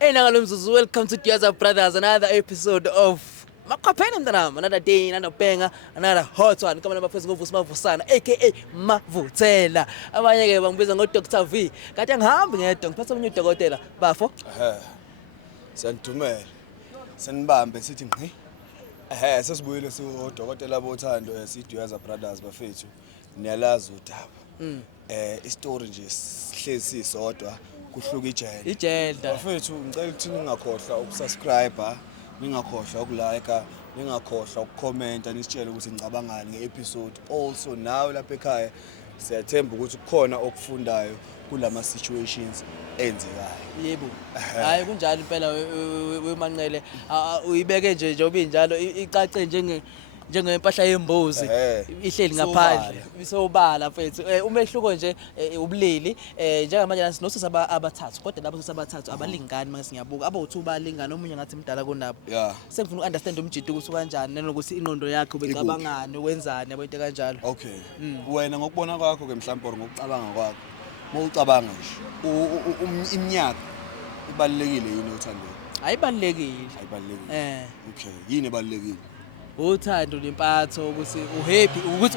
Nalomzuzu, welcome to Diaza Brothers, another episode of Makwapeni Mdanam, another day, another banger, another hot one. Kama nabafezi nguvusana aka Mavutela. Abanye ke bangibiza ngo Dr V. Kanti angihambi ngedwa, ngiphatha umunye udokotela. Bafo? Sanidumela. Sanibambe sithi ngqi. Sesibuyile siwodokotela bothando siDiaza Brothers bafethu. Niyalazi udaba. Istory nje sihlezi sisodwa kuhluka ijele. Ijele. Bafethu ngicela ukuthi ningakhohlwa ukusubscribe, ningakhohlwa ukulike, ningakhohlwa ukucomment nisitshele ukuthi ngicabangani ngeepisode. Also nawe lapha ekhaya siyathemba ukuthi kukhona okufundayo kulama situations enzekayo. Yebo. Hayi kunjalo impela wemanqele uyibeke nje njengoba injalo icace njengempahla yembuzi ihleli ngaphandle isobala mfethu umehluko nje ubulili njengamanje nasi nosisi abathathu kodwa labo sisi abathathu abalingani mase ngiyabuka abo2 balingana omunye ngathi mdala kunabo sengifuna uunderstand umjidi ukuthi kanjani nanokuthi ingqondo yakhe ubecabangani wenzani yabo into kanjalo. Okay wena ngokubona kwakho ke mhlawumbe ngokucabanga kwakho mawucabanga nje iminyaka ibalekile yini othandweni? Ayibalekile. Okay yini ebalekile? Uthando lempatho ukuthi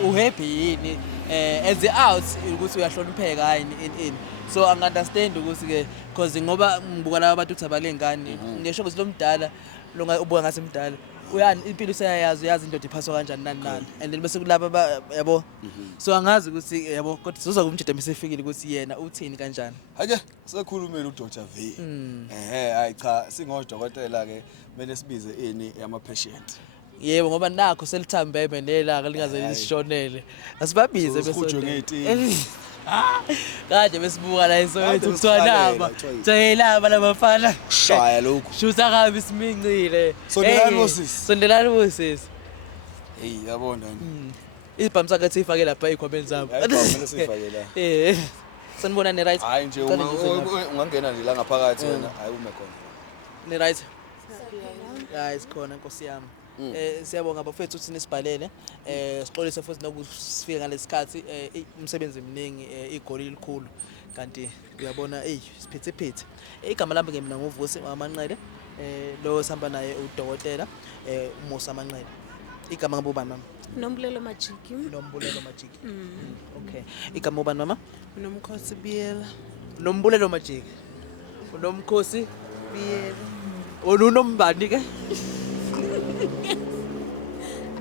uhappy yini as out ukuthi uyahlonipheka yini in so I understand ukuthi ke because ngoba ngibuka laba abantu uthi abalengani ngisho ukuthi lo mdala longa ubuka ngasemdala uyani impilo useyayazi uyazi into iphaswa kanjani nani and then bese kulaba yabo so angazi ukuthi yabo kodwa sizoza kumjida msefikile ukuthi yena uthini kanjani. Ake sekhulumela uDr V. Hayi cha singodokotela ke kumele sibize ini yama patient. Yebo ngoba nakho selithambeme nelanga lingaze lisishonele asibabize bese kade besibuka la isowethu kuthiwa naba labafana shaya lokho shutha kabi simincile sondelani bosisi hey yabona ibhamsa kathi ifake lapha ekhomeni zabo sanibona ne right hayi nje ungangena nje la ngaphakathi wena hayi ume khona ne right guys khona Nkosi yami. Siyabonga bafethu ukuthi nisibhalele sixolise futhi nokusifika ngalesikhathi umsebenzi eminingi igoli likhulu kanti uyabona siphethe igama lami mina ngovusi wamanqele lo sihamba naye udokotela uMusa Manqele igama ngabobani mama? Nombulelo Majiki. Okay igama ngobani mama? Nomkhosi Biyela. Nombulelo Majiki unomkhosi Biyela unombani ke?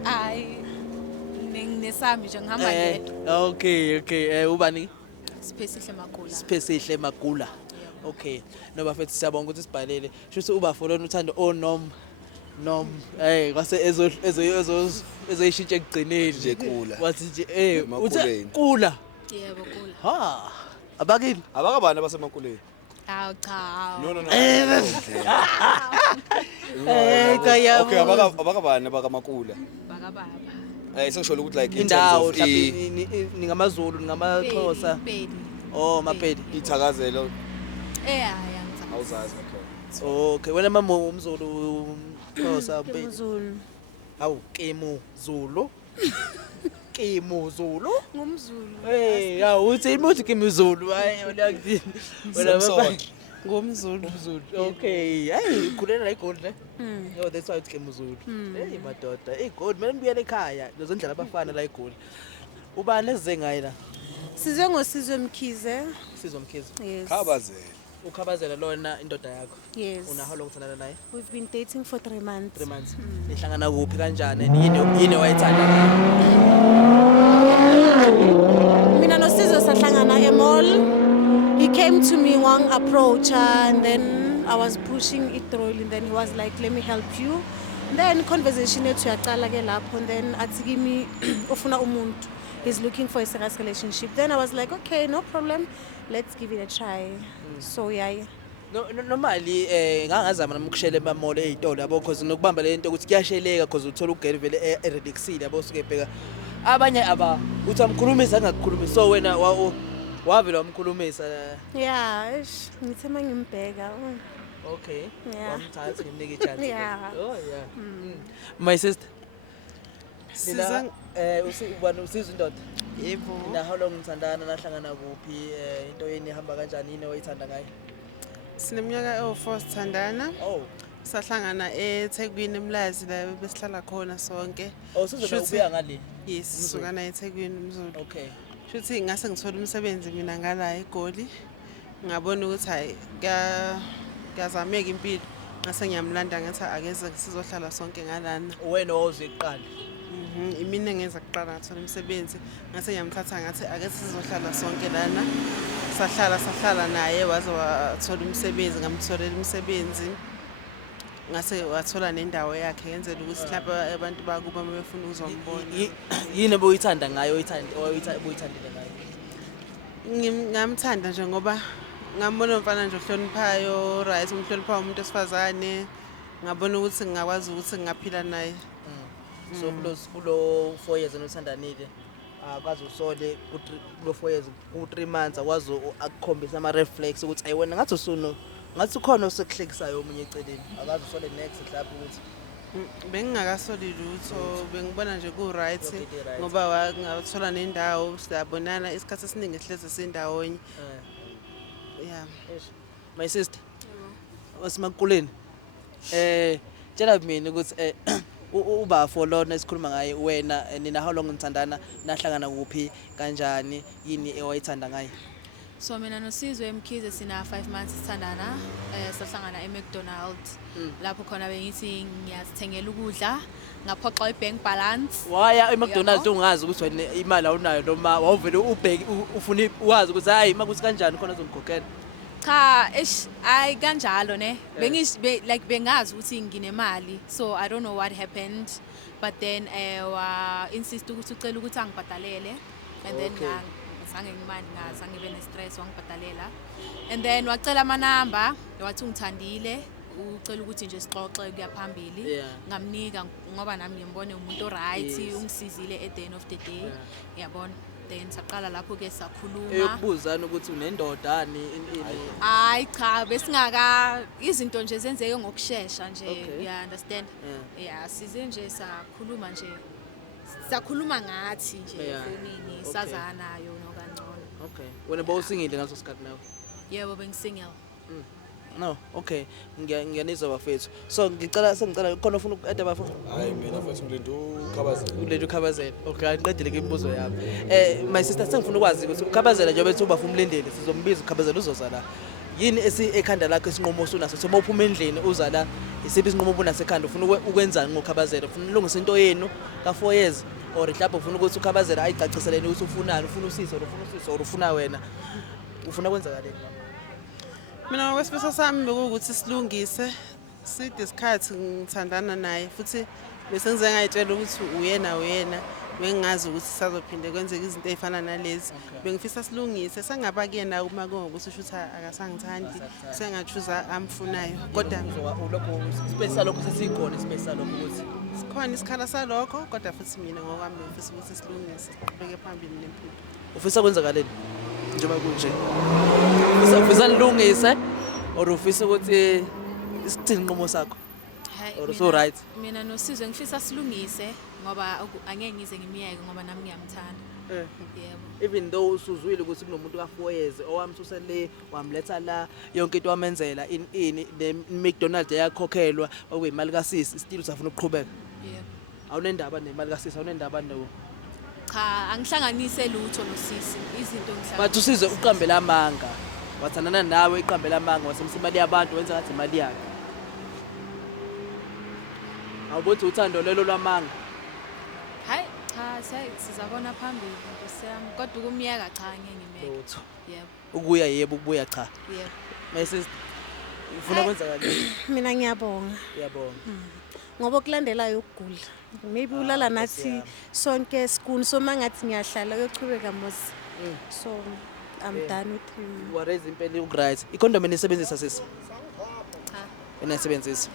Ay nesami nje ngihamba yedwa. Okay ubani? Siphesihle Magula. Okay no bafethu siyabonga ukuthi sibhalele shuthi uba follow uthando onom kwase ezoyishintsha ekugcineni nje kula wathi nje uthi kula. Yebo kula. Ha abakini abakabani abasemakuleni? Aw cha. No. Kaya okay abakabani abakamakula? Bakababa. Sengisho ukuthi like indawo mhlawumbe ningamaZulu ningamaXhosa. Mapedi ithakazelo Angizange. awuzazi okay wena mama umZulu Xhosa Mpedi Mzulu. Awu Kimuzulu Ngumzulu. uthi imuthi Kimuzulu hayi uyakuthini wena baba Ngumzulu. Okay khulela la igold le that's why uthi Kimuzulu madoda igold mina ngibuyele ekhaya lezondlela abafana la igold ubani eze ngayi la Sizwe ngosizwe Mkhize. Yes. Ukhabazela lona indoda yakho. Yes. Una how long uthandana naye? We've been dating for 3 months. 3 months. Nihlangana kuphi kanjani? Yini wayithanda? Mina noSizwe sahlangana e-mall. He came to me one approach and then I was pushing it through and then he was like let me help you. Then conversation yethu yaqala ke lapho and then athi kimi ufuna umuntu. He's looking for a serious relationship. Then I was like, okay, no problem. Let's give it a try. So yeah. Normally ngangazama namkushela emamole ezitolo yabo because nokubamba le nto ukuthi kuyasheleka because uthola ugeri vele eredicsile yabo suke ebheka abanye uthi amkhulumisa angakukhulumisa so wena wavela wamkhulumisa. Yeah, ngithe mangimbheka. Okay. Yeah. Wamthatha ngimnike chance. Yeah. Oh yeah. My sister Sizwe usizwe indoda. Yebo. Na how long nithandana nahlangana kuphi into yeni ihamba kanjani yini oyithanda ngayo? Sineminyaka ewu-4 sithandana. Oh. Sahlangana eThekwini eMlazi la besihlala khona sonke. Oh sizobe ubuya ngale. Yes, sisukana eThekwini uMzulu. Okay. Futhi ngase ngithola umsebenzi mina ngala eGoli. Ngabona ukuthi hayi kuyazameka impilo. Ngase ngiyamlanda ngathi akeze sizohlala sonke ngalana. Wena oze iqala. Imina ngeza kuqala ngathola umsebenzi. Ngase ngiyamthatha ngathi akeze sizohlala sonke lana. Sahlala naye waze wathola umsebenzi ngamtholela umsebenzi. Ngase wathola nendawo yakhe yenzela ukuthi lapha abantu bakuba befuna uzombona. Yini obuyithanda ngayo obuyithandile ngayo? Ngamthanda nje ngoba ngambona umfana nje ohloniphayo, right, umhloniphayo umuntu osifazane. Ngabona ukuthi ngingakwazi ukuthi ngingaphila naye. So kulo 4 years enothandanile akwazi usole kulo 4 years ku3 months akwazi akukhombisa ama reflex ukuthi ayiwena ngathi usuno ngathi ukhona osekuhlekisayo omunye eceleni akazi usole next lapho ukuthi bengingakasoli lutho bengibona nje ku right ngoba ngathola nendawo siyabonana isikhathi esiningi sihleze sindawonye. Yeah. My sister wasimakuleni tshela mina ukuthi uba for lona esikhuluma ngaye wena nina how long nithandana nahlangana kuphi kanjani yini ewayithanda ngaye? So mina noSizwe Mkhize sina 5 months sithandana sahlangana eMcDonald's lapho khona bengithi ngiyazithengela ukudla ngaphoxa ibank balance. Waya eMcDonald's ungazi ukuthi wena imali awunayo noma wawuvele ubheki ufuna wazi ukuthi hayi makuthi kanjani khona uzongikhokhela? Cha ay kanjalo ne like bengazi ukuthi nginemali so I don't know what happened but then wa insist ukuthi ucela ukuthi angibhadalele and then ngizange ngimani ngazange bene stress wangibhadalela and then wacela amanamba wathi ngithandile ucela ukuthi nje sixoxe kuyaphambili ngamnika ngoba nami ngiyambone umuntu right ungisizile at the end of the day yabona. Then saqala lapho ke sakhuluma eyokubuzana ukuthi unendodani hayi cha besingaka izinto nje zenzeke ngokusheshsha nje you understand yeah size nje sakhuluma nje sakhuluma ngathi nje efonini sazanayo nokangcono. Okay wena bowusingile ngaso sikhathi nawe? Yebo bengisingle. No, okay. Ngiyanizwa bafethu. So ngicela khona ufuna uku-add bafethu? Hayi mina mfethu ngilinda ukhabazela. Ulinda ukhabazela. Okay, angiqedile ke imibuzo yami. My sister sengifuna ukwazi ukuthi ukhabazela njengoba ethi ubafu umlindeli sizombiza ukhabazela uzoza la. Yini ekhanda lakho isinqumo usunaso? Soma uphuma endlini uza la isiphi isinqumo ubunase ekhanda ufuna ukwenzani ngokhabazela? Ufuna ulungisa into yenu ka4 years or mhlawumbe ufuna ukuthi ukhabazela ayicaciseleni ukuthi ufunani, ufuna usizo or ufuna wena? Ufuna kwenza kanjani? Mina ngokwesifiso sami bekuwukuthi silungise side isikhathi ngithandana naye futhi bese ngize ngayitshela ukuthi uyena bengazi ukuthi sazophinde kwenzeka izinto ezifana nalezi bengifisa silungise sengaba kuyena uma kungokuthi usho akasangithandi sengachuza amfunayo kodwa lokho space salokho sesikhona space salokho ukuthi sikhona isikhala salokho kodwa futhi mina ngokwami ngifisa ukuthi silungise beke phambili nempilo. Ufisa kwenza kaleni njengoba kunje ufisa nilungise or ufisa ukuthi isithini inqumo sakho or so right? Mina noSizwe ngifisa silungise ngoba angeke ngize ngimiyeke ngoba nami ngiyamthanda. Yebo. Even though usuzwile ukuthi kunomuntu ka4 years owamsusa le wamletha la yonke into wamenzela in the McDonald's yakhokhelwa okuyimali kaSisi still usafuna ukuqhubeka? Yebo. Awunendaba nemali kaSisi awunendaba no? Cha angihlanganise lutho noSisi izinto ngihlanganise. Bathi uSizwe uqambela amanga wathandana nawe iqambela amanga wasemisa imali yabantu wenza ngathi imali yakhe. Awubothi uthando lelo lwamanga? Hayi cha sizabona phambili nkosiyami kodwa ukumiyeka cha ngeke ngimeke. Lutho. Yebo. Ukuya yebo ukubuya cha. Yebo. Mase ufuna kwenza kanjani? Mina ngiyabonga. Uyabonga. Ngoba kulandelayo ukugula. Maybe ulala nathi sonke skuni so mangathi ngiyahlala uyochubeka mosi. So I'm done with him. Wareze impela ukright. Icondom enisebenzisa sisi? Cha. Enisebenzisa.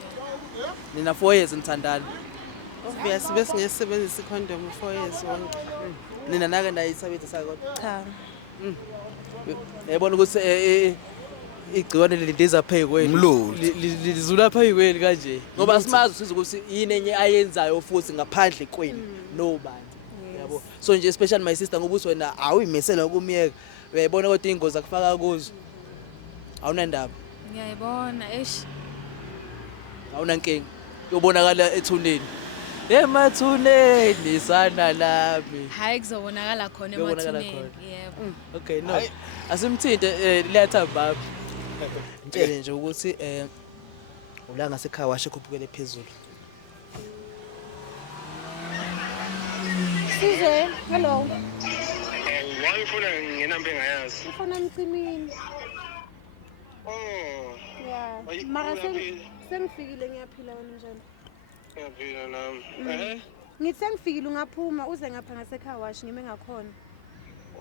Nina 4 years nithandana. Obviously bese ngisebenzisa icondom 4 years wonke. Nina nake ndayisebenzisa kodwa? Cha. Yabona ukuthi igciwane lilindiza phezu kwenu. Lizula phezu kwenu kanje. Ngoba asimazi usiza ukuthi yini enye ayenzayo futhi ngaphandle kwenu nobani. Yabo. So nje especially my sister ngoba uthi wena awuyimisela ukumiyeka. Uyayibona kodwa ingozi akufaka kuzo. Awunandaba. ngiyayibona eish awunankinga yobonakala ethuneni emathuneni sana lami hayi kuzobonakala khona Kuzobonakala emathuneni khona. yebo okay no asimthinte liyathamba ngitshele nje ukuthi ula ngasekhaya washe khuphukele phezulu Size, hello. Why ufuna ngenamba engayazi? Ufuna mcimini. Oh, Yeah. Ayi, Mara uyaphila? sengifikile ngiyaphila wena njani? ngiyaphila nami. Ngithi sengifikile ungaphuma uze ngapha ngasekhaya wash ngime ngakhona.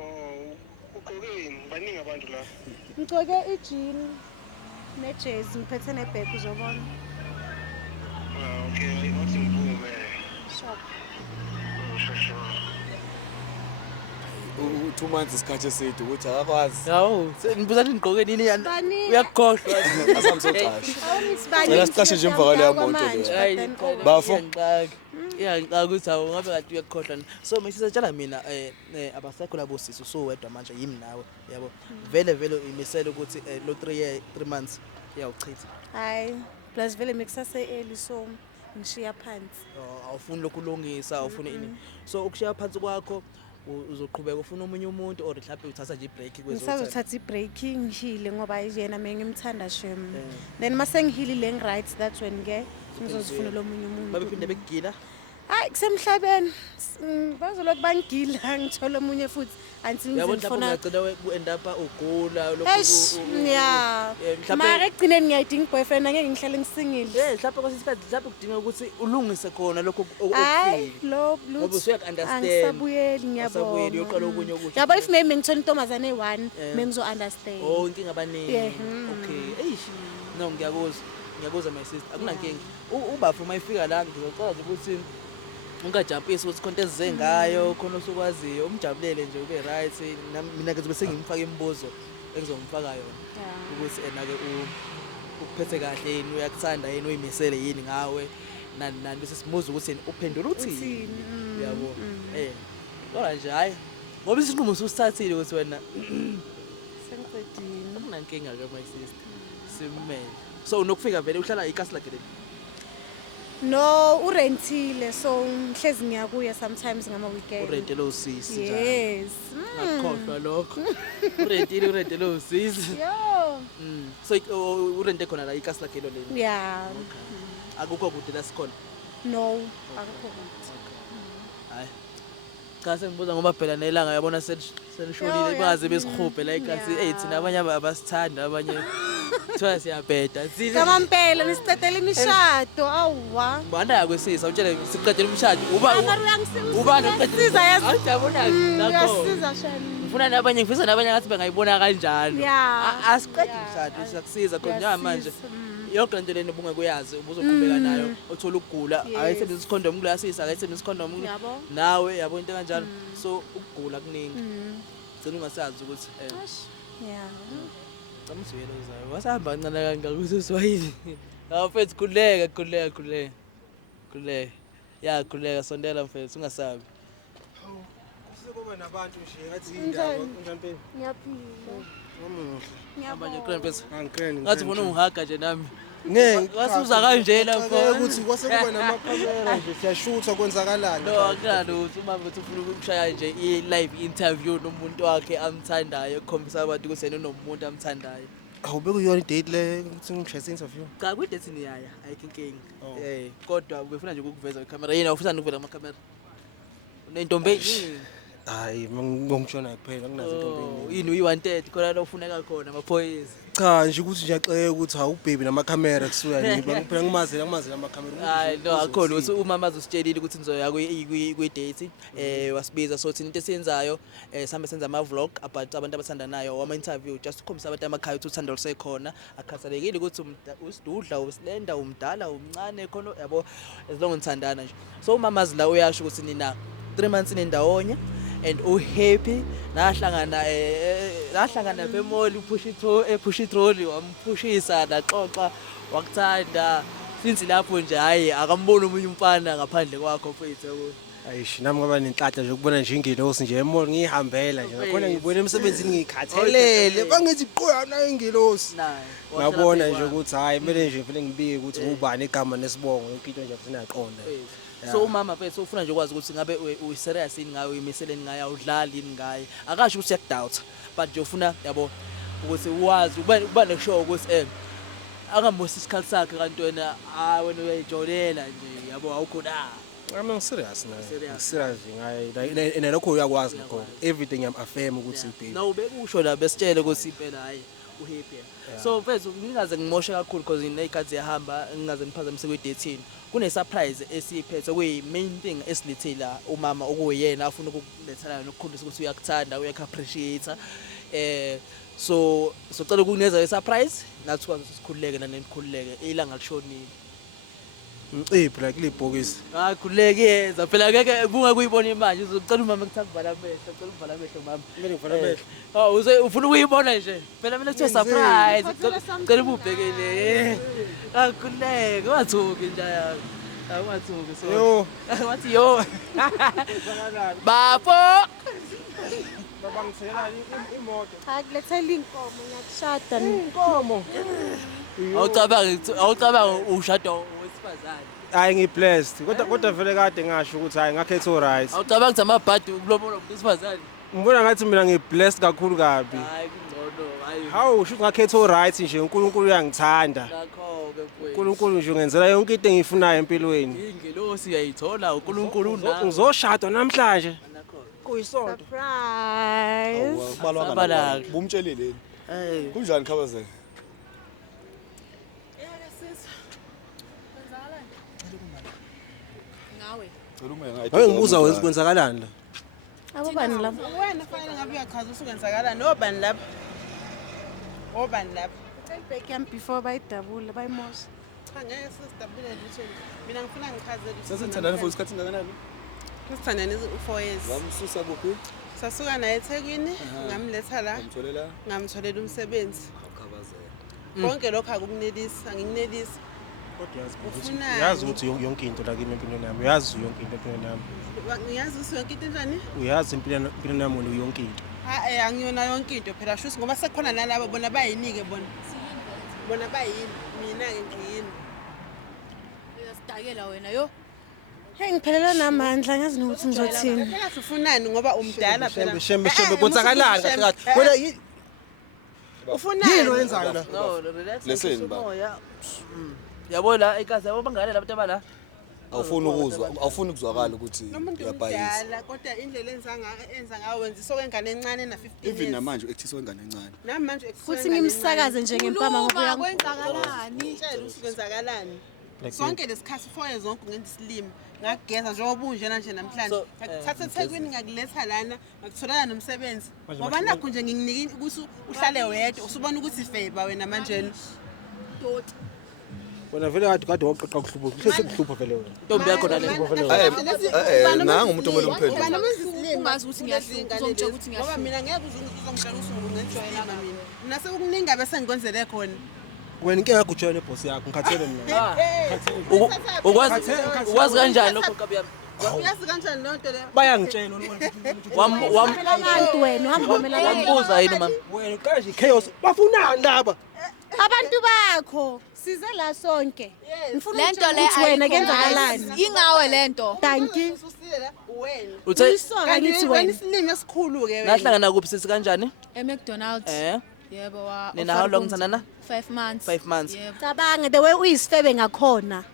Oh, ugqokeni? Baningi abantu la. Ngigcoke i-jean nejezi ngiphethe nebag uzobona. Okay, ngathi ngiphume. Shop. Shasha. 2 months isikhathi eside ukuthi akakwazi yawo senibuzani nigqoke nini Bani- uyakukhohlwa asamsocasha Awungitsibani. Cela siqashe nje emva kwaleya moto le. hayi Bafo? iyangixaka ukuthi awu ngabe kade uyakukhohlwa so mesisatshela mina abasekho labo sisi usuwedwa manje yimi nawe yabo vele imisela ukuthi lo 3 months iyawuchitha Hayi, plus vele mikusase early so ngishiya phansi. awufuni lokulungisa awufuni ini so ukushiya phansi kwakho uzoqhubeka ufuna omunye umuntu or mhlawumbe uthatha nje ibreak kwezokuthi Ngisazothatha i-break ngihile ngoba yena mina ngimthanda shem. Then mase ngihilile ngi-right that's when ngizozifunela omunye umuntu. babephinde bekugila Hayi kusemhlabeni bazoloku bangigila ngithola omunye futhi until yabo ngize mhlawumbe ngifuna ungagcina ku-end up ugula Eish, yeah. Mara ekugcineni ngiyayidinga i-boyfriend angeke ngihlale ngisingile. mhlawumbe kwesinye isikhathi mhlawumbe kudinga ukuthi ulungise khona lokho Hayi, okufile lo ngoba usuyak-understand Angisabuyeli Awusabuyeli, ngiyabonga. uyoqala okunye okusha. Yabo if maybe ngithola intombazane eyi-1 mengizo-understand. oh inkinga abaningi Yeah, okay eish no ngiyakuzwa my sister akunankinga ubafu uma ifika la ngizocela nje ukuthi ungajampisi ukuthi khona ezize ngayo khona osukwaziyo umjabulele nje ube right mina ke zobe sengimfaka imibuzo engizomfaka yona ukuthi ena-ke ukuphethe kahle yini uyakuthanda yini uyimisele yini ngawe nani bese simuza ukuthi yena uphendula uthini uyabo kodwa nje hhayi ngoba isinqumo ususithathile ukuthi wena Sengiqedile. akunankinga-ke my sister simmele so unokufika vele uhlala ikasi lakhe leli No, urentile so ngihlezi ngiyakuya sometimes ngama-weekend. urentele usisi Yes. ngakukhohlwa lokho urentele usisi Yo. so urente khona la ikasi lakhe lo leli Yeah. akukho kude la sikhona No, akukho kuthi. hayi cha sengibuza ngoba phela nelanga yabona selishonile Yo, baze yazi, besihubhe la ikasi yeah. thina abanye abasithanda abanye kuthiwa siyabheda Kama mpela nisicedela imishado awwa. banda kwesisa utshele siqedela umshado Mara uyangisiza. ubani Uyasiza yazi. awujabona nakho Uyasiza shani. ngifuna nabanye ngifisa nabanye ngathi bengayibona kanjalo Yeah. asiqede Yeah. umshado siyakusiza khona njengamanje Uyasiza, yonke lento leni ubungekuyazi ubuzoqhubeka nayo uthola ukugula Yes. akayisebenzisa ikhondom kulasisa akayisebenzisa ikhondom Yabo. nawe yabo into kanjalo so ukugula kuningi gcina ungasazi ukuthi Yeah. camsuyela uzayo wasahamba kancane kangaka ukuthi uswahili mfethu khuleka ya khuleka sondela mfethu ungasabi Kusekuba nabantu nje ngathi indaba njani Ngiyaphila. manje khuleka mfethu angikeni ngathi bona ungihaga nje nami ngeke wasuza kanjena mfowethu ukuthi kwasekuba namakamera nje siyashutha kwenzakalani no akunalutho uma mfethu ufuna ukushaya nje i-live interview nomuntu wakhe amthandayo ekukhombisa abantu ukuthi yena unomuntu amthandayo awubeke uyona idate le ukuthi ngishayise interview cha kwi-date niyaya ayikho inkinga kodwa ubefuna nje ukukuveza ikhamera yena awufisa nokuvela amakhamera unentombi eyiningi hayi ngongitshona kuphela kunazo intombi yini uyi-130 khona la ufuneka khona amaphoyisa cha nje ukuthi ngiyaxeka ukuthi hawu ubhebi namakhamera kusuka yini phela ngimazela amakhamera hayi no akhona ukuthi umama azositshelile ukuthi nizoya kwi-date wasibiza so thina into esiyenzayo sihambe senza ama-vlog about abantu abathandanayo ama-interview just ukhombisa abantu amakhaya ukuthi uthando lusekhona akukhathalekile ukuthi usidudla usilenda umdala umncane khona yabo as long nithandana nje so umamazi la uyasho ukuthi nina 3 months nindawonye and happy nahlangana bemall push itroli wamphushisa naxoxa wakuthanda since lapho nje hayi akamboni umunye umfana ngaphandle kwakho mfethu Ayish nami ngoba nenhlanhla nje ukubona nje ingilosi nje emall ngihambela nje khona ngibona emsebenzini ngikhathelele bangithi qoyana ingilosi ngabona nje ukuthi hayi kumele nje vele ngibike ukuthi ubani igama nesibongo yonke into nje futhi niyaqonda. So umama mfethu ufuna nje ukwazi ukuthi ngabe uyi-serious yini ngayo uyimiseleni ngayo awudlali yini ngayo akasho ukuthi uyakudoubt but nje ufuna yabo ukuthi uwazi uba neshow ukuthi angamosi isikhathi sakhe kanti wena wena uyayijolela nje yabo awukho na. I'm serious na. Serious ngaye lokho uyakwazi lokho. Everything I'm affirm ukuthi baby. Na ubekusho la besitshele ukuthi impela hayi uhappy. So mfethu ngingaze ngimoshe kakhulu because ineyikhathi ziyahamba ngingaze ngiphazamise kwi-dating. Kune surprise esiphethe kuyi main thing esilethela umama okuyena afuna ukulethela nokukhulisa ukuthi uyakuthanda uyak-appreciate. So cela ukunikeza i-surprise nathi kwazi sikhululeke nanikhululeke ilanga lishonile. Ngiciphi la kulibhokisi. Khululekeza phela ngeke kungekuyibona imanje uzocela umama ekuthanda uvala amehlo ucela uvala amehlo mama. Kumele ngivala amehlo. Ufuna ukuyibona nje phela mina kuthiwa surprise cela ubhekele. Khululeke wathuki nje yakho. Awathuki so. Yo Wathi yo. Bafo. Babangisela imoto. Akulethela inkomo ngiyakushada Inkomo. Awucabanga ushado wesifazane. Hayi ngiblessed kodwa vele kade ngasho ukuthi hayi ngakhetha alright. Awucabanga ukuthi amabhadi ukulobola umuntu wesifazane. Ngibona ngathi mina ngiblessed kakhulu kabi. Hayi kungcono hayi. Hawu usho ngakhetha alright nje uNkulunkulu uyangithanda. Ngakho ke mfowethu. uNkulunkulu nje ungenzela yonke into engiyifunayo empilweni. Ingelosi uyayithola uNkulunkulu unayo. Ngizoshada namhlanje. Kuyisonto. surprise. Balwa bumtshelile. Kunjani khabazela? Ngawe. Cela uma ngayi. Hayi ngibuza wenza kwenzakalani la? Abobani lapho? Wena fanele ngabe uyachaza usukenzakalani obani lapha. Obani lapha. Tell back yami before bayidabula bayimosha. Cha ngeke sisidabule lutho. Mina ngifuna ngichazele Sasithandana for isikhathi singakanani? Sithandane u4 years. Wamsusa kuphi? Sasuka naye eThekwini ngamletha la Ngitholela ngamtholela umsebenzi. ukhabazela. Konke lokho akukunelisa angikunelisa. Kodwa yazi ukuthi yonke into la kimi empilweni yami. Uyazi yonke into empilweni yami. Ngiyazi yonke into njani? Uyazi empilweni yami yonke into. Angiyona yonke into phela shuthi ngoba sekukhona nalabo bona bayinike bona. Bona bayini mina ke ngiyini. Uyasidakela wena yo. Hey ngiphelelwe namandla ngazi nokuthi ngizothini. Phela sifunani ngoba umdala phela. Shembe kwenzakalani kahle kahle. Wena Ufunani? yini oyenzayo la? No, relax. Listen ba. Yabo la ekhaya yabo bangale lapha abala. Awufuni ukuzwa, awufuni ukuzwakala ukuthi Nomuntu uyabhayisa. umdala kodwa indlela enza ngayo wenza sokengane encane na 15 years. Even namanje uekthisa wengane encane. Nami manje Futhi ngimsakaze nje ngempama ngoba Kwenzakalani? Ngitshela ukwenzakalani. Sonke lesikhathi 4 years zonke ngenza isilimo. Ngageza njengoba unjena nje namhlanje. Ngakuthatha eThekwini ngakuletha lana, ngakutholana nomsebenzi. Ngoba nakho nje nginginiki ukuthi uhlale wedwa, usubona ukuthi ifeba wena manje. Doti. Wena vele kade waqeqa kuhlupha. Kuhlose kuhlupha vele wena. Ntombi yakho nale. Nangu umuntu omele umphendule. Bana manje Ungazi ukuthi ngiyahluka uzongitshela ukuthi ngoba ngiyahluka. mina ngeke uzongitshela ukuthi ngenjwayela mina. Mina sekukuningi bese ngikwenzele khona. Wena inkinga yakho ujoyine boss yakho ngikhathele mina. Ukwazi kanjani lokho kabi yami? Uyazi kanjani lonto le? Bayangitshela abantu wena wambomela wambuza yini mama? wena kanje chaos bafunani laba? abantu bakho size la sonke. Ngifuna Lento le ukuthi wena kenzakalani? Ingawe lento. Thank you. Ususile la wena. Uthe Uyisoka ngithi Wena wena. isilimo esikhulu ke wena. nahlangana kuphi sisi kanjani? McDonald's. Yebo wa. Nina how long thandana? 5 months. 5 months. Yebo. Cabanga the way uyisifebe ngakhona.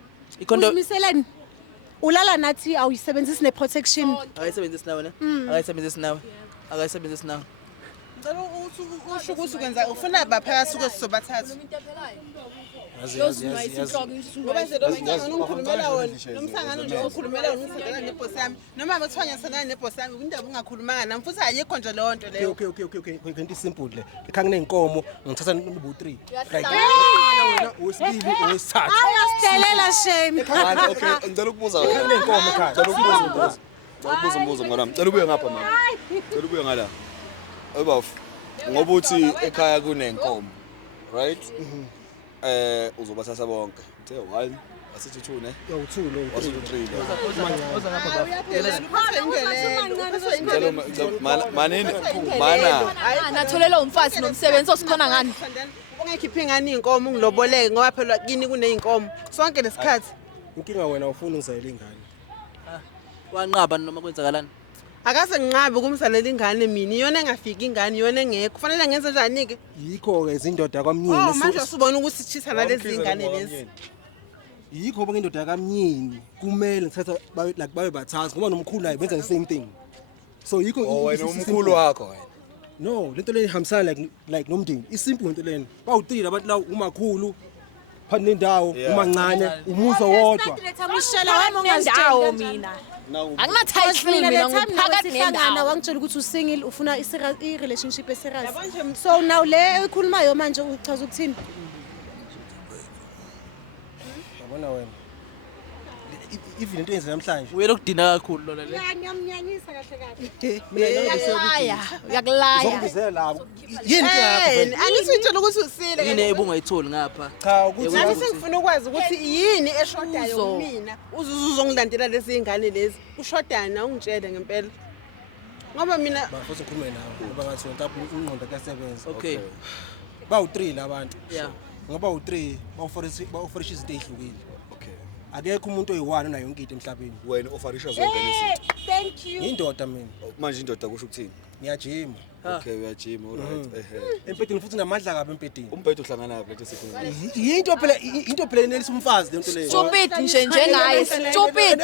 Ikhondo Usimiseleni. Ulala nathi awuyisebenzisi neprotection. akayisebenzisi nawe ne? Akayisebenzisi nawe. Akayisebenzisi nawe. Ngicela usho ukuthi ukwenza ufuna baphakathi suke sizobathatha. Ngoba nje lo mhlangano ungikhulumela wona. Lo mhlangano nje ukhulumela wona usendana nebhosi yami. Noma bethwanya sendana nebhosi yami indaba ungakhulumanga nami futhi ayikho nje le nto leyo. Okay. Into simple le. Ekhanga nenkomo ngithatha number 3. Like wena wesibili owesithathu. Ayasidelela shame. Okay, ngicela ukubuza wena. Ekhanga nenkomo ekhaya. Ngicela ukubuza umbuzo ngami. Ngicela ubuye ngapha mama. Ngicela ubuye ngala. Ebafu. Ngoba uthi ekhaya kunenkomo. Right? Uzobathatha bonke. Uthe 1 Asithi 2 ne? Yo 2 lo Wasithi 3 manini mana natholela umfazi nomsebenzi osikhona ngani ungayikhiphi ngani inkomo ungiloboleke ngoba phela kini kuneyinkomo sonke lesikhathi inkinga wena ufuna ngizayela ingane wanqaba noma kwenzakalani akase nginqabe kumsalela ingane mina iyona engafiki ingane iyona engekho kufanele ngenze njani ke yikho ke izindoda kwamnyini manje usubona ukuthi chisa nalezi ingane lezi yikho bonke indoda kamnyini kumele ngithatha babe bathathu ngoba nomkhulu naye benza the same thing so yikho wena umkhulu wakho wena no lento leni ihambisana like nomndeni isimple lento leni bawu3 abantu la umakhulu phakathi nendawo umancane umuzo wodwa Mshela wami ungazitshela mina akuna title mina ngumphakathi nendawo wangitshela ukuthi usingle ufuna i relationship eserious so now le ekhulumayo manje uchaza ukuthini yabona wena even into yenza namhlanje uyela ukudina kakhulu lona le ngiyamnyanyisa kahle kahle uyakulaya ngizongizela lapho yini yakho angisitshela ukuthi usile yini ebungayitholi ngapha cha ukuthi nami sengifuna ukwazi ukuthi yini eshodayo kumina uzongilandela lezi ingane lezi ushodana ungitshele ngempela ngoba mina bafuthe ngikhulume nawe ngoba ngathi wena ingqondo kasebenza okay bawu3 labantu yeah ngoba u3 bawuforisha izinto ezihlukile okay akekho umuntu oyi1 na yonke into emhlabeni wena ofarisha zonke lezi thank you indoda mina manje indoda kusho ukuthini ngiyajima okay uyajima alright empedini futhi namadla kabe empedini umbhedo uhlangana lapho lento sikhuluma into phela nelisa umfazi lento leyo stupid nje njengaye stupid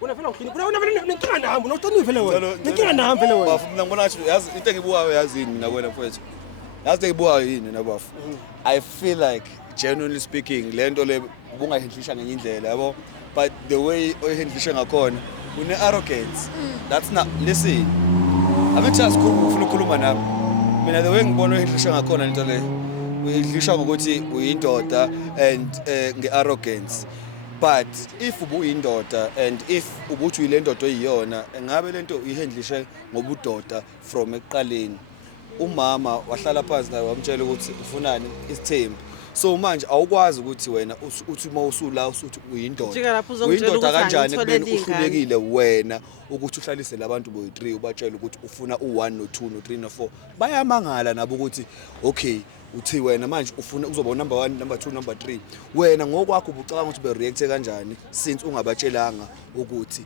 Una vele uqini una vele nenkinga nami unotoni vele wena nenkinga nami vele wena bafu mina ngibona ngathi yazi into engibukayo yazini mina kwena mfethu yazi engibukayo yini nabafu I feel like genuinely speaking lento le ubungayihindlisha ngenye indlela yabo but the way oyihendlisha ngakhona une arrogance that's not listen angithi ufuna ukukhuluma nami mina the way ngibona oyihendlisha ngakhona lento le uyidlisha ngokuthi uyindoda and ngearrogance. But if ubuyindoda and if ubuthi uyilendoda oyiyona ngabe lento uyihendlishe ngobudoda from eqaleni umama wahlala phansi naye wamtshela ukuthi ufunani isithembu so manje awukwazi ukuthi wena uthi uma usula usuthi uyindoda kanjani kubeni uhlulekile wena ukuthi uhlalise labantu boyi3 ubatshela ukuthi ufuna u1 no2 no3 no4 bayamangala nabo ukuthi okay uthi wena manje ufuna uzoba number 1 number 2 number 3 wena ngokwakho ubucabanga ukuthi be react kanjani since ungabatshelanga ukuthi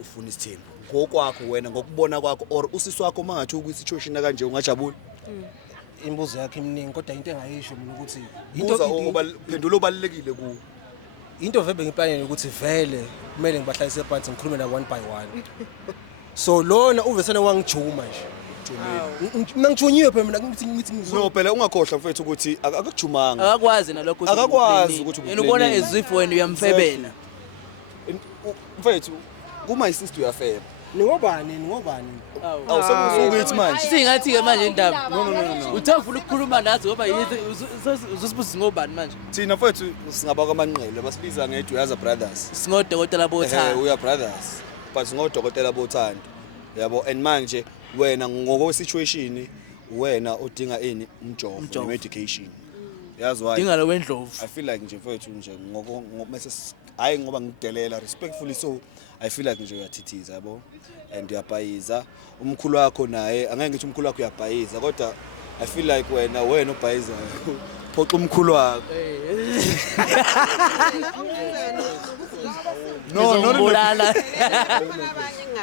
ufuna isithembu ngokwakho wena ngokubona kwakho or usisi wakho mangathi ukwisituation kanje ungajabula imbuzo yakhe eminingi kodwa into engayisho mina ukuthi phendula obalekile ku into vebe ngiplanele ukuthi vele kumele ngibahlalise phansi ngikhulume na one by one so lona uvesena wangijuma nje mina ngijunyiwe phela mina ngithi no phela ungakhohlwa mfethu ukuthi akakujumanga akakwazi nalokho akakwazi ukuthi yena ubona as if wena uyamfebela mfethu kuma isister uyafeba ngobani awusebuzukuthi manje singathi ke manje indaba no uthafuna ukukhuluma nathi ngoba uzosibuza ngobani manje thina mfethu singaba kwamanqele basibiza ngeDuyaza Brothers singodokotela bothando we are brothers but singodokotela bothando yabo and manje wena ngoko situation wena udinga ini umjovo medication yazi why dinga lo wendlovu I feel like nje mfethu nje ngoko mase hayi ngoba ngidelela respectfully so I feel like nje uyathithiza yabo and uyabhayiza umkhulu wakho naye angeke ngithi umkhulu wakho uyabhayiza kodwa I feel like wena ubhayiza phoqa umkhulu wakho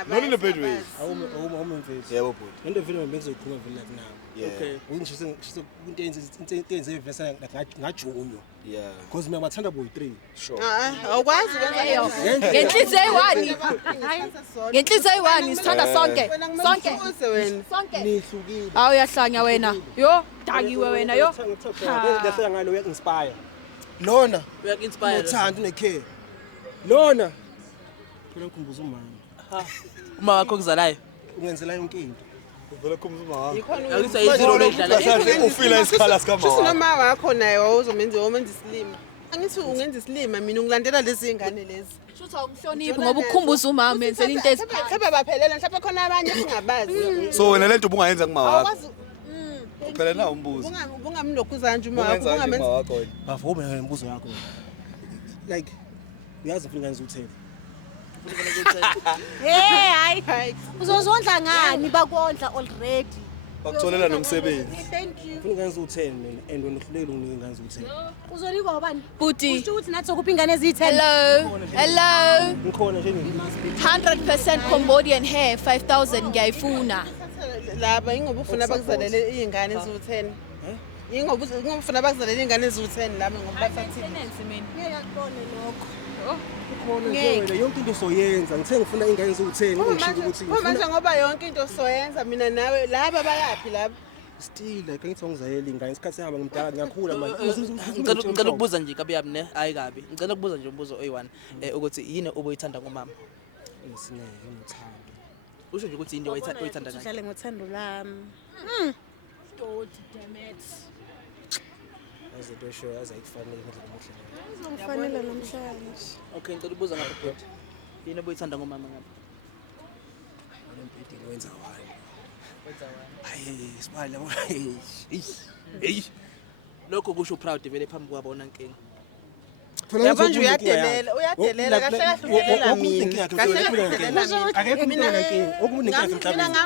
no in the bad way awumfethu yebo bhuti lento vele bengizokhuluma vele like now okay ngishise into enze vesa ngajunywa yeah because mina ngathanda boy3 sure awukwazi ngenhliziyo eyi1 ngenhliziyo eyi1 sithanda sonke nihlukile awuyahlanya wena yo dakiwe wena yo ngiyasela ngalo uyainspire lona uyakinspire uthanda unecare lona phela ngikhumbuza uma wakho kuzalayo ungenzela yonke into vele khumbuza uma akusayiziro leyidlala ufila isikhala sikama sinoma wakho naye wawuzomenza isilima angithi ungenza isilima mina ungilandela lezi ingane lezi shutha ukuhlonipha ngoba ukukhumbuza umama yenzela into mhlawumbe baphelela mhlawumbe khona abanye singabazi so wena lento ubungayenza kuma wakho phela na umbuzo ubungamlokhuzanje uma wakho ubungamenza wakho bavuma ngembuzo yakho like uyazi ufuna ingane uthele. Hey hayi. Uzozondla ngani bakondla already. Bakutholela nomsebenzi. Thank you. Ufuna ingane uthele mina and wena uhlulele unike ingane uthele. Uzonikwa ubani? Bhuti. Usho ukuthi nathi sokuphi ingane eziyi-10. Hello. Ngikhona nje nini? 100% Cambodian hair 5000 ngiyayifuna. Laba ingoba ufuna bakuzalele izingane eziwu10. Ingoba ufuna bakuzalele izingane eziwu10 laba ngoba basathi. Ngeke akubone lokho. Khona nje wena yonke into soyenza ngithe ngifuna ingane eziwu10 ungishiya ukuthi manje ngoba yonke into soyenza mina nawe laba bayaphi laba still like ngithi ngizayela ingane isikhathi sihamba ngimdala ngiyakhula manje. Ngicela ukubuza nje kabi yami ne hayi kabi. Ngicela ukubuza nje umbuzo oyi1 ukuthi yini obuyithanda ngomama? Ngisineke ngithanda. Usho nje ukuthi yini oyithanda ngayo. Uhlale ngothando lami. Damn it. Azinto esho azayifanele ngendlela omuhle. Uzofanele namhlanje. Okay, ngicela ukubuza ngapha bhuti. Yini obuyithanda ngomama ngapha? Unompedini wenza wani? Wenza wani? Hayi smile yabo. Hey. Lokho kusho proud vele phambi kwabo onankinga. yabanje uyadelela kahle kahle udelela mina kahle mina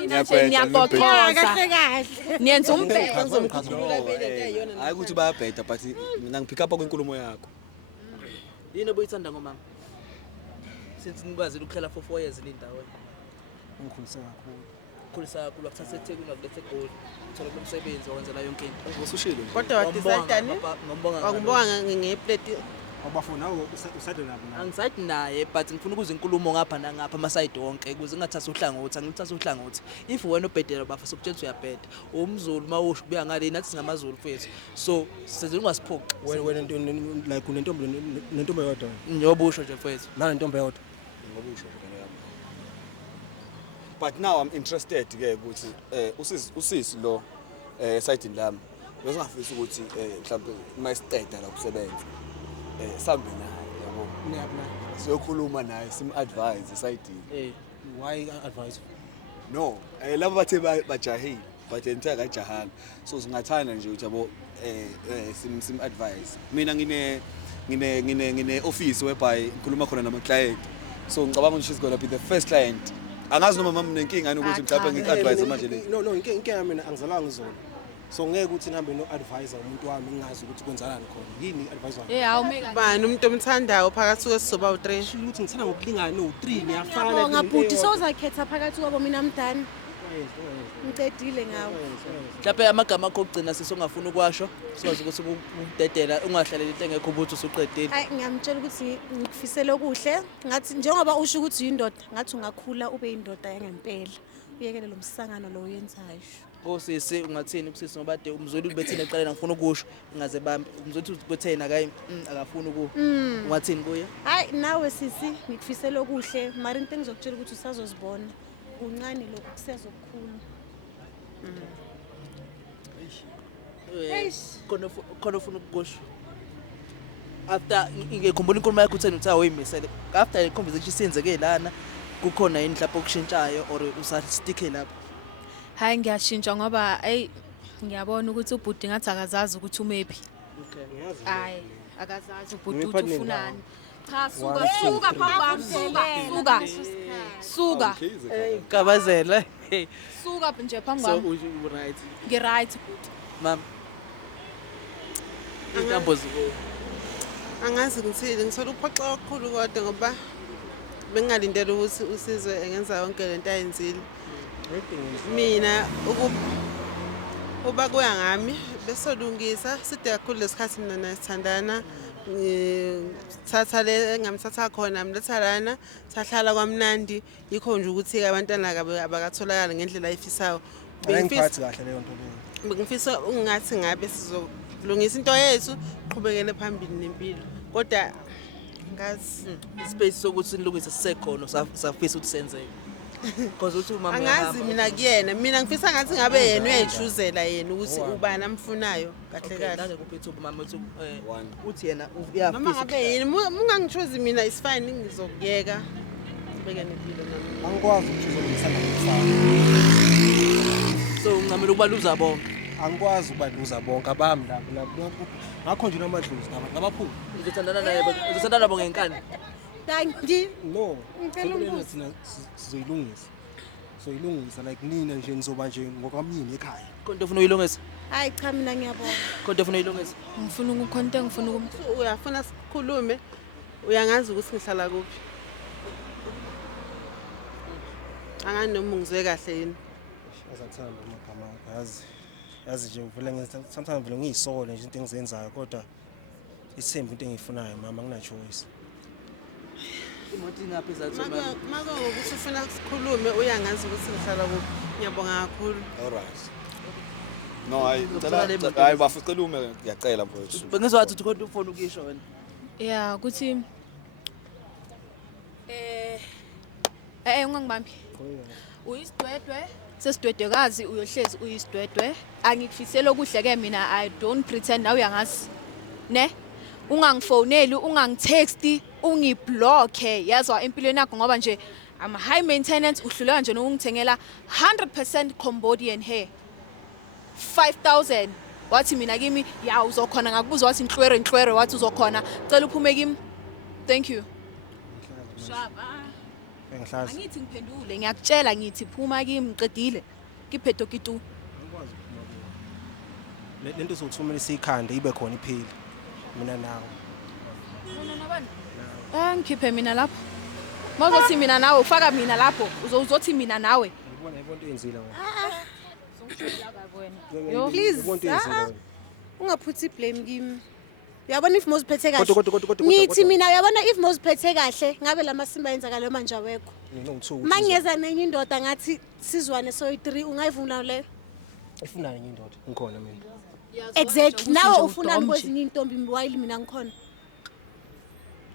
ngiyaxoxoza kahle kahle niyenza umbheko ngizomkhuphula bele yona hayi ukuthi bayabheda but mina ngipick up kwenkulumo yakho. Yini obuyithanda ngomama? Since nikwazi ukuhlala for 4 years lindawo. Ngikhulisa kakhulu. Khulisa kakhulu akuthathe eThekwini akulethe eGoli. Uthola umsebenzi wenzela yonke into. Usushilo nje. kodwa wadecide ngibonga ngeplate Awubafuna nawe usade nabo na. Angisathi naye but ngifuna ukuza inkulumo ngapha nangapha amaside wonke ukuze ngingathatha uhlangothi angilithatha uhlangothi. If wena ubhedela bafa sokutshela ukuthi uyabheda. Umzulu mawusho kubuya ngale nathi singamazulu fethu. So size ungasiphoqi. Wena like unentombi yodwa. Nyobusho nje fethu. Nale ntombi yodwa. Ngobusho ngene yami. But now I'm interested ke ukuthi usisi lo side lami. Bese ngafisa ukuthi mhlawumbe mayisiqeda la kusebenza. Sambe naye yabo. Niyaphi? Siyokhuluma naye sim advise side. Why advise? No, labo bathe bajahile but enthe akajahanga. So singathanda nje ukuthi yabo sim advise. Mina ngine office whereby ngikhuluma khona nama client. So ngicabanga ukuthi she's going to be the first client. Angazi noma mama nenkinga ukuthi mhlawumbe ngikadvise manje le. No inkinga mina angizalanga ngizona. So ngeke ukuthi nihambe no advisor umuntu wami ngingazi ukuthi kwenzalani khona. Yini advisor? awumeka bani umuntu omthandayo phakathi kwesizoba u3 Sho ukuthi ngithanda ngokulingana no3 niyafana. Ngiyabonga bhuti sozakhetha phakathi kwabo mina mdani. Ngicedile ngawe. Mhlawumbe amagama akho ogcina sisongafuna ukwasho sikwazi ukuthi ukudedela ungahlaleli into engekho ubuthi usuqedile. Hayi ngiyamtshela ukuthi ngikufisela okuhle. Ngathi njengoba usho ukuthi uyindoda, ngathi ungakhula ube indoda yangempela. Uyekele lo msangano lo uyenzayo. Osisi ungathini kusisi ngoba de umzulu ubethina eqaleni ngifuna ukusho ngaze bambe umzulu ubethena akayi akafuna uku ungathini kuye. Hayi nawe sisi ngikufisela okuhle mara into engizokutshela ukuthi usazozibona uncane lokho kusezokukhulu. Khona ufuna ukusho after ngikhumbula inkulumo yakho utheni uthi awoyimisele after le conversation senzeke lana kukhona yini lapho okushintshayo or usastike lapho. hayi ngiyashintsha ngoba ngiyabona ukuthi ubhuti ngathi akazazi ukuthi umephi hayi akazazi ubhuti uthi ufunani cha suka phambi kwami suka Kabazela suka nje phambi so kwami you right ngi-right bhuti mama intambozi angazi ngithini ngithola ukuphoxa kakhulu kodwa ngoba bengalindele ukuthi usizwe engenza yonke lento ayenzile mina uba kuya ngami besolungisa side kakhulu lesikhathi mina nasithandana ngithatha le engamthatha khona mletha lana sahlala kwamnandi yikho nje ukuthi abantwana kabe abakatholakala ngendlela ayifisayo Bengiphathi kahle leyo nto leyo. ngifisa ungathi ngabe sizolungisa into yethu qhubekele phambili nempilo kodwa ngazi space sokuthi nilungise sisekhona safisa ukuthi senzeke because uthi umama angazi mina kuyena mina ngifisa ngathi ngabe yena uyayichuzela yena ukuthi ubani amfunayo kahle kahle kahle kuphethe umama uthi One. uthi yena noma uyafisa ngabe yena mungangichuzi mina is fine ngizokuyeka ngibeke nempilo nami Angikwazi ukuchuza lo msana ngifana. so ngamela ukubaluza bonke angikwazi ukubadluza bonke abami lapho ngakho nje namadluzi ngabaphula Uzothandana naye uzothandana nabo ngenkani. no Ngicela Thina sizoyilungisa like nina nje nizoba nje ngokwamini ekhaya Konke ufuna uyilungisa. Hayi cha mina ngiyabonga. Konke ufuna uyilungisa. ngifuna ukukhonte ngifuna Uyafuna sikhulume uyangazi ukuthi ngihlala kuphi. Angani noma ngizwe kahle yini. azathanda amagama yazi nje vele sometimes vele ngiyisole nje into engizenzayo kodwa isembu into engiyifunayo mama ngina choice Imoto ingaphi izathu Mako ukuthi ufuna sikhulume uyangazi ukuthi ngihlala kuphi. Ngiyabonga kakhulu. Alright. No, hayi baficela ume ngiyacela mfowethu. Bengizwathi ukuthi konke ufuna ukisho wena. yeah ukuthi ungangibambi uyisidwedwe sesidwedwekazi uyohlezi uyisidwedwe angikufisela okuhle ke mina I don't pretend nawe uyangazi ne ungangifoneli ungangitexti ungiblocke yazwa empilweni yakho ngoba nje I'm high maintenance uhluleka nje nokungithengela 100% Cambodian hair 5000 wathi mina kimi ya uzokhona ngakubuza wathi inhlwere wathi uzokhona cela uphume kimi thank you shaba engihlazi angithi ngiphendule ngiyakutshela ngithi phuma kimi ngiqedile kiphetho kitu lento sokuthumela isikhande ibe khona iphili mina nawe wena nabani ngikhiphe mina lapho mazothi mina nawe ufaka mina lapho uzothi mina nawe ngibona into enzile yo Please. into enzile Ungaphuthi blame kimi. Uyabona if moziphethe kahle. Kodwa. Ngithi mina uyabona if moziphethe kahle ngabe lamasimba yenzakala manje awekho. ngithuka Mangeza nenye indoda ngathi sizwane so 3 ungayivuna leyo. ifuna enye indoda ngikhona mina Exactly. Nawe ufuna kwezinye intombi while mina ngikhona.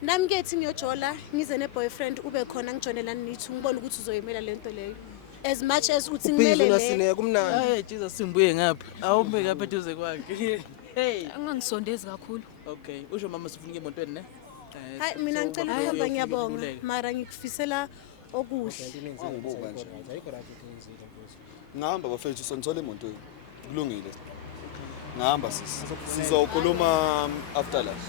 Nami ngethi ngiyojola ngize neboyfriend ube khona ngijonelana nithi ngibona ukuthi uzoyimela lento leyo. As much as uthi ngimele le. usineke kumnandi Hey Jesus simbuye ngapha. Awume kapha eduze kwakhe. Hey. angangisondezi kakhulu Okay. Usho mama sifuna emotweni ne? Hayi mina ngicela ukuhamba ngiyabonga mara ngikufisela okuhle. Angibuka nje. Ngihamba bafethu sonithola emontweni. Kulungile. Ngihamba sizokhuluma after lunch.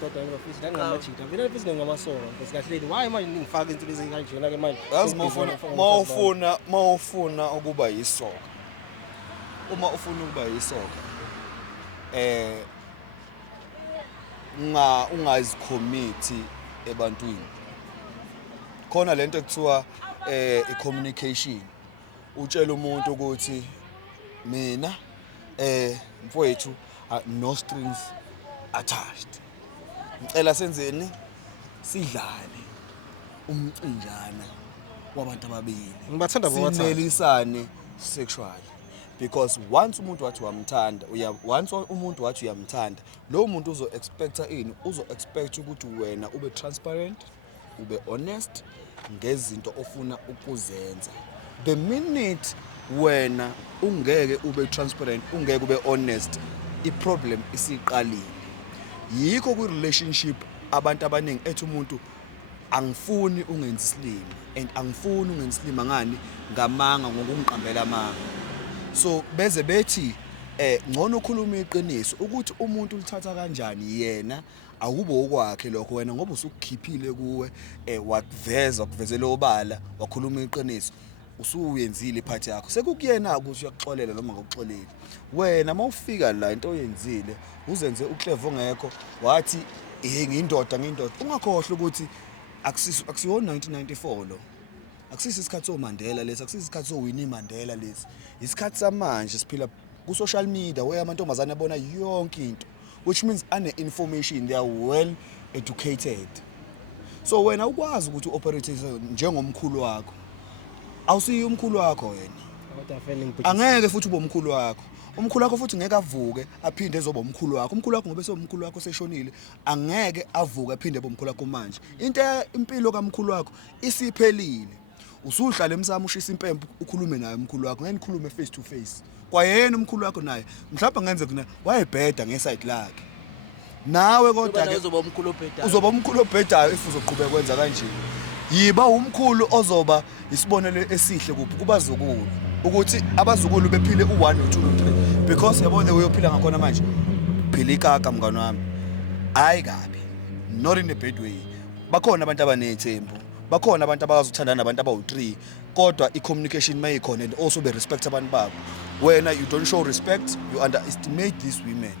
kodwa ngiyafisa la ngamajita vele bese ngamasoka bese kahleli why manje ningifaka into lezi kanjena ke manje Yazi mawufuna ukuba yisoka. Uma ufuna ukuba yisoka ungazicommit ebantwini. Khona lento ekuthiwa i-communication. Utshela umuntu ukuthi mina mfowethu no strings attached. Ngicela senzeni sidlale umcinjana wabantu ababili. Ngibathanda bobathathu. Sinelisane sexually because once umuntu wathi wamthanda umuntu wathi uyamthanda lo muntu uzo expecta ini uzo expect ukuthi wena ube transparent ube honest ngezinto ofuna ukuzenza. The minute wena ungeke ube transparent ungeke ube honest i-problem isiqalile. Yikho ku relationship abantu abaningi ethi umuntu angifuni ungenzi slime and angifuni ungenzi slime ngani ngamanga ngokungiqambela amanga. So beze bethi ngcono ukhuluma iqiniso ukuthi umuntu ulithatha kanjani yena akubo okwakhe lokho wena ngoba usukukhiphile kuwe wakuvezela obala wakhuluma iqiniso usuyenzile iphathi yakho sekukuyena ukuthi uyakuxolela noma ngokuxoleli wena mawufika la into oyenzile uzenze uclever ongekho wathi ngiyindoda ungakhohle ukuthi akusiyo 1994 lo akusisi isikhathi soMandela lesi akusisi isikhathi soWinnie Mandela lesi isikhathi samanje siphila ku social media where amantombazane abona yonke into which means ane information they are well educated. So wena ukwazi ukuthi operate njengomkhulu wakho awusiyi umkhulu wakho wena angeke futhi ube umkhulu wakho umkhulu wakho futhi ngeke avuke aphinde ezoba umkhulu wakho umkhulu wakho ngoba esomkhulu wakho seshonile angeke avuke aphinde ebe umkhulu wakho manje into impilo kaMkhulu wakho isiphelile usuhlala emsamo ushisa impempu ukhulume naye umkhulu wakho ngeke nikhulume face to face kwayena umkhulu wakho naye mhlawumbe ngenze kuna wayebheda ngeside lakhe nawe kodwa ke uzoba umkhulu obhedayo uzoba umkhulu obhedayo if uzoqhubeka kwenza kanje yiba umkhulu ozoba isibonelo esihle kuphi kubazukulu ukuthi abazukulu bephile u1 no2 no3 because yabo the way uphila ngakhona manje phila ikaka mngani wami hayi kabi not in a bad way bakhona abantu abanezithembu bakhona abantu abazothandana nabantu abawu3 kodwa i-communication mayikhona and also be respect abantu babo wena you don't show respect you underestimate these women.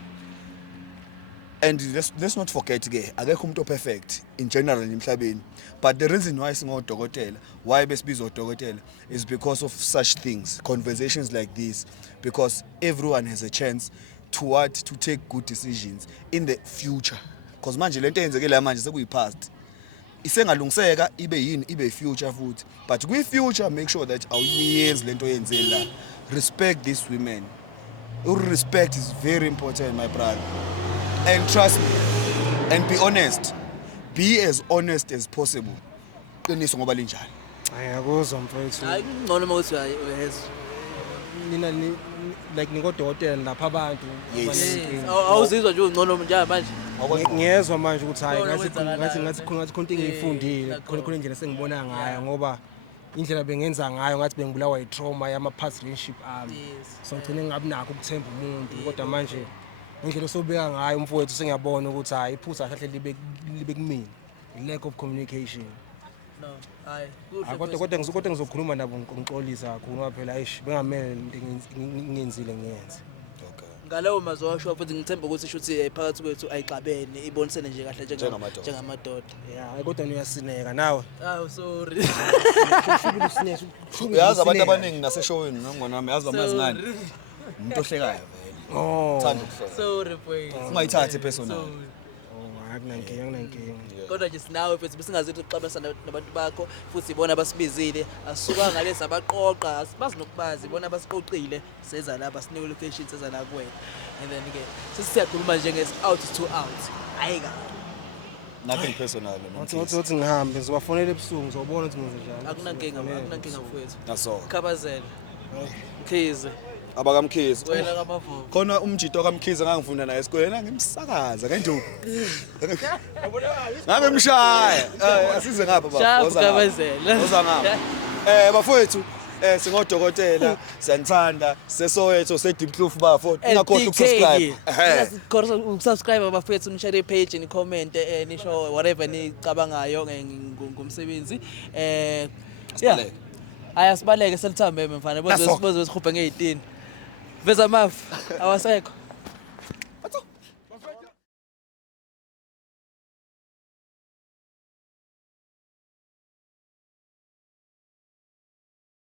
And let's not forget ke akekho umuntu perfect in general emhlabeni but the reason why singodokotela why besibiza odokotela is because of such things, conversations like this, because everyone has a chance to take good decisions in the future because manje lento eyenzekile manje sekuyipast isengalungiseka ibe future futhi but kwi future make sure that awuyenzi lento yenze la. Respect these women. Respect is very important, my brother. And trust me, and be honest. Be as honest as possible. Qiniso ngoba linjani. Ayakuzwa mfowethu. Hayi ngcono mawuthi uyaheza. Nina like nikodokotela lapha abantu awuzizwa nje ungcono njalo manje. Ngiyezwa manje ukuthi hayi ngathi khona into engiyifundile khona indlela sengibona ngayo ngoba indlela bengenza ngayo ngathi bengibulawa itrauma yama past relationship ami. So ngicine ngabi nakho ukuthemba umuntu kodwa manje indlela sobeka ngayo mfowethu sengiyabona ukuthi hayi iphutha kahle libe kumina. Lack of communication. No, hayi. Kodwa ngizokhuluma nabo ngixolisa kakhulu phela ayish bengamele into ngiyenzile ngiyenze. Ngaleyo mazwi washo futhi ngithemba ukuthi shuthi phakathi kwethu ayixabene ibonisene nje kahle njengamadoda. Yeah, kodwa niyasineka nawe. Oh sorry. Uyazi abantu abaningi naseshowini ngongona nami yazi bamazi ngani. Umuntu ohlekayo vele. Oh. Thanda ukuhleka. Sorry mfowethu. Ungayithathi personal. Akunankinga. Kodwa nje sinawe mfethu besingazithi uxabisa nabantu bakho futhi ibona abasibizile asuka ngalezi abaqoqa asibazi nokubazi ibona abasiqoqile seza lapha sinike location seza la kuwena and then ke sesiyakhuluma nje nges out to out ayika Nothing personal. Uthi ngihambe ngizobafonela ebusuku ngizobona ukuthi ngenze njani. Akunankinga mfowethu. Naso. Khabazela. Mkhize. Abakamkhize. Wena kaMavuko. Khona umjito kaMkhize ngangifunda naye esikoleni ngimsakaza kanjalo. Ngangimshaya. Asize ngapha baba. Khabazela. Oza ngapha. Bafowethu singodokotela siyanthanda seSoweto seDeepkloof bafo ungakhohlwa ukusubscribe. Ukusubscribe bafethu nishare page ni comment nisho whatever nicabangayo ngomsebenzi yeah ayasibaleke selithambe mfana boze sikhuphe nge18 veza mafu awasekho.